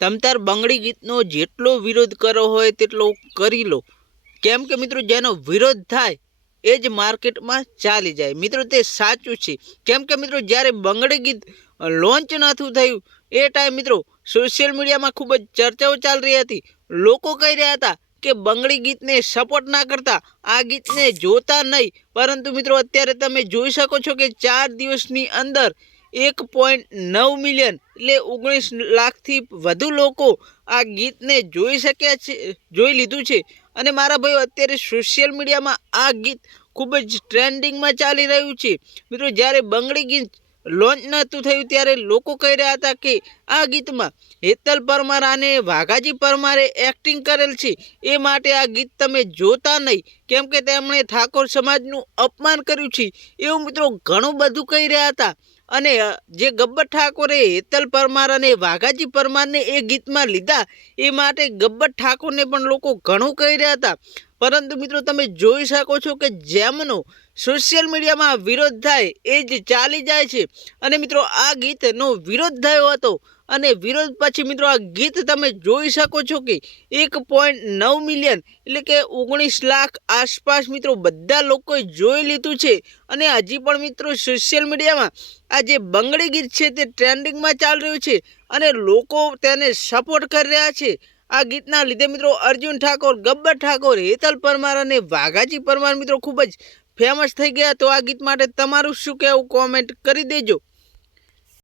તમ તાર બંગડી ગીતનો જેટલો વિરોધ કરો હોય તેટલો કરી લો. કેમ કે મિત્રો જેનો વિરોધ થાય એ જ માર્કેટમાં ચાલી જાય. મિત્રો તે સાચું છે. કેમ કે મિત્રો જ્યારે બંગડી ગીત લોન્ચ નહોતું થયું, એ ટાઈમ મિત્રો સોશિયલ મીડિયામાં ખૂબ જ ચર્ચાઓ ચાલી રહી હતી. લોકો કહી રહ્યા હતા કે બંગડી ગીતને સપોર્ટ ના કરતા આ ગીતને જોતા નહીં. પરંતુ મિત્રો અત્યારે તમે જોઈ શકો છો કે ચાર દિવસની અંદર એક પોઈન્ટ નવ મિલિયન એટલે ઓગણીસ લાખથી વધુ લોકો આ ગીતને જોઈ શક્યા છે, જોઈ લીધું છે. અને મારા ભાઈઓ, અત્યારે સોશિયલ મીડિયામાં આ ગીત ખૂબ જ ટ્રેન્ડિંગમાં ચાલી રહ્યું છે. મિત્રો, જ્યારે બંગડી ગીત લોન્ચ નહોતું થયું, ત્યારે લોકો કહી રહ્યા હતા કે આ ગીતમાં હેતલ પરમાર અને વાઘાજી પરમારે એક્ટિંગ કરેલ છે. એ માટે આ ગીત તમે જોતા નહીં. કેમ કે તેમણે ઠાકોર સમાજનું અપમાન કર્યું છે. એવું મિત્રો ઘણું બધું કહી રહ્યા હતા. અને જે ગબ્બર ઠાકોરે હેતલ પરમાર અને વાઘાજી પરમારને એ ગીતમાં લીધા, એ માટે ગબ્બર ઠાકોરને પણ લોકો ઘણું કહી રહ્યા હતા. પરંતુ મિત્રો તમે જોઈ શકો છો કે જેમનો સોશિયલ મીડિયામાં વિરોધ થાય એ જ ચાલી જાય છે. અને મિત્રો આ ગીતનો વિરોધ થયો હતો અને વિરોધ પછી મિત્રો આ ગીત તમે જોઈ શકો છો કે એક પોઈન્ટ નવ મિલિયન એટલે કે ઓગણીસ લાખ આસપાસ મિત્રો બધા લોકોએ જોઈ લીધું છે. અને હજી પણ મિત્રો સોશિયલ મીડિયામાં આ જે બંગડી ગીત છે તે ટ્રેન્ડિંગમાં ચાલી રહ્યું છે અને લોકો તેને સપોર્ટ કરી રહ્યા છે. આ ગીતના લીધે મિત્રો અર્જુન ઠાકોર, ગબ્બર ઠાકોર, હેતલ પરમાર અને વાઘાજી પરમાર મિત્રો ખૂબ જ ફેમસ થઈ ગયા. તો આ ગીત માટે તમારું શું કહેવું? કોમેન્ટ કરી દેજો.